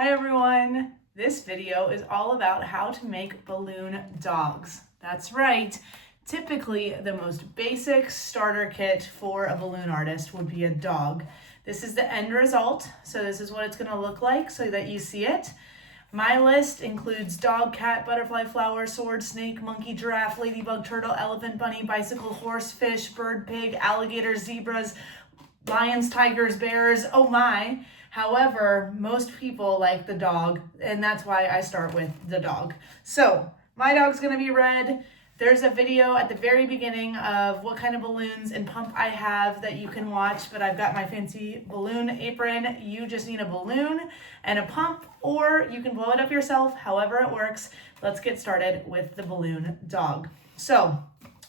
Hi everyone! This video is all about how to make balloon dogs. That's right. Typically, the most basic starter kit for a balloon artist would be a dog. This is the end result, so this is what it's going to look like so that you see it. My list includes dog, cat, butterfly, flower, sword, snake, monkey, giraffe, ladybug, turtle, elephant, bunny, bicycle, horse, fish, bird, pig, alligator, zebras, lions, tigers, bears, oh my. However, most people like the dog, and that's why I start with the dog. So my dog's gonna be red. There's a video at the very beginning of what kind of balloons and pump I have that you can watch, but I've got my fancy balloon apron. You just need a balloon and a pump, or you can blow it up yourself, however it works. Let's get started with the balloon dog. So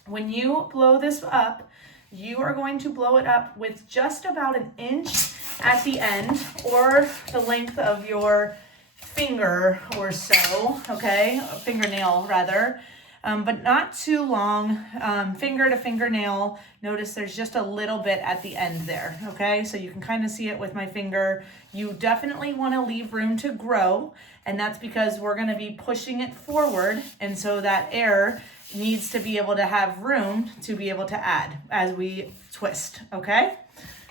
when you blow this up, you are going to blow it up with just about an inch at the end, or the length of your finger or so, okay? A fingernail rather, but not too long, finger to fingernail. Notice there's just a little bit at the end there, okay? So you can kind of see it with my finger. You definitely want to leave room to grow, and that's because we're going to be pushing it forward, and so that air needs to be able to have room to be able to add as we twist, okay?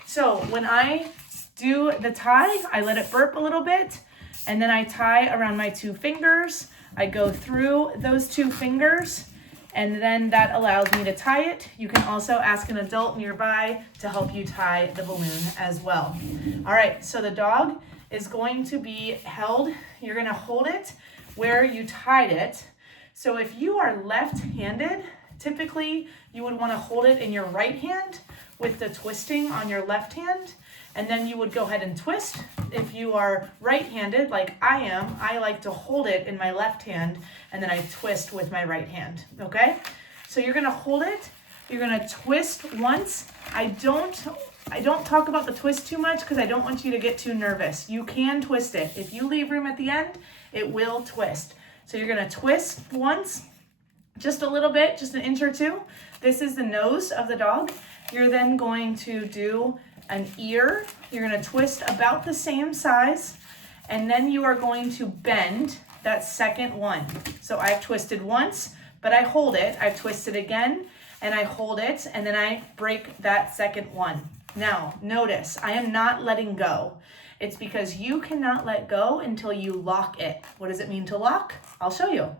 So when I do the tie, I let it burp a little bit, and then I tie around my two fingers. I go through those two fingers, and then that allows me to tie it. You can also ask an adult nearby to help you tie the balloon as well. All right, so the dog is going to be held. You're gonna hold it where you tied it. So if you are left-handed, typically you would want to hold it in your right hand with the twisting on your left hand, and then you would go ahead and twist. If you are right-handed, like I am, I like to hold it in my left hand, and then I twist with my right hand, okay? So you're gonna hold it, you're gonna twist once. I don't talk about the twist too much because I don't want you to get too nervous. You can twist it. If you leave room at the end, it will twist. So you're gonna twist once, just a little bit, just an inch or two. This is the nose of the dog. You're then going to do an ear. You're gonna twist about the same size, and then you are going to bend that second one. So I've twisted once, but I hold it. I've twisted again, and I hold it, and then I break that second one. Now, notice, I am not letting go. It's because you cannot let go until you lock it. What does it mean to lock? I'll show you.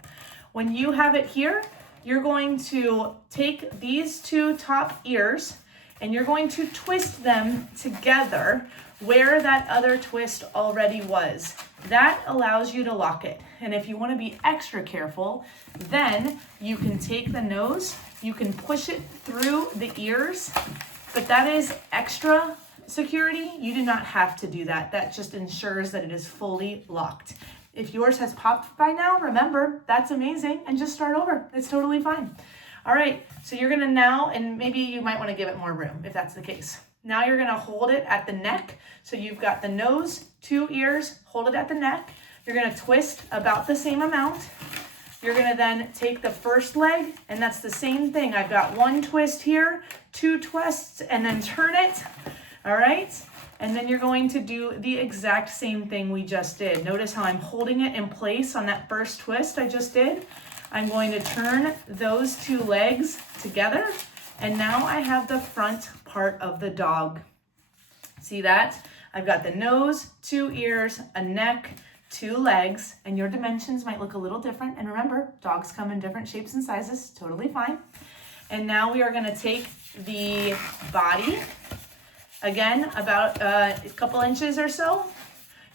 When you have it here, you're going to take these two top ears and you're going to twist them together where that other twist already was. That allows you to lock it. And if you want to be extra careful, then you can take the nose, you can push it through the ears, but that is extra security. You do not have to do that. That just ensures that it is fully locked. If yours has popped by now, remember, that's amazing, and just start over. It's totally fine. All right, so you're gonna now, and maybe you might wanna give it more room if that's the case. Now you're gonna hold it at the neck. So you've got the nose, two ears, hold it at the neck. You're gonna twist about the same amount. You're gonna then take the first leg, and that's the same thing. I've got one twist here, two twists, and then turn it. All right, and then you're going to do the exact same thing we just did. Notice how I'm holding it in place on that first twist I just did. I'm going to turn those two legs together, and now I have the front part of the dog. See that? I've got the nose, two ears, a neck, two legs, and your dimensions might look a little different. And remember, dogs come in different shapes and sizes, totally fine. And now we are gonna take the body, again, about a couple inches or so.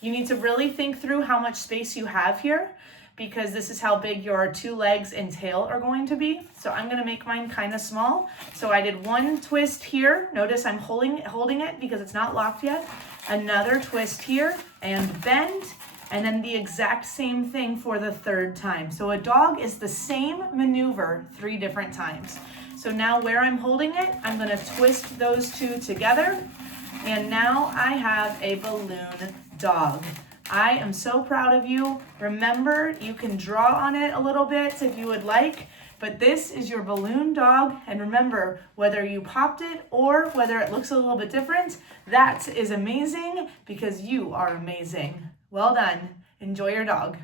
You need to really think through how much space you have here, because this is how big your two legs and tail are going to be. So I'm gonna make mine kind of small. So I did one twist here. Notice I'm holding it because it's not locked yet. Another twist here and bend, and then the exact same thing for the third time. So a dog is the same maneuver 3 different times. So now where I'm holding it, I'm gonna twist those two together, and now I have a balloon dog. I am so proud of you. Remember, you can draw on it a little bit if you would like, but this is your balloon dog. And remember, whether you popped it or whether it looks a little bit different, that is amazing because you are amazing. Well done. Enjoy your dog.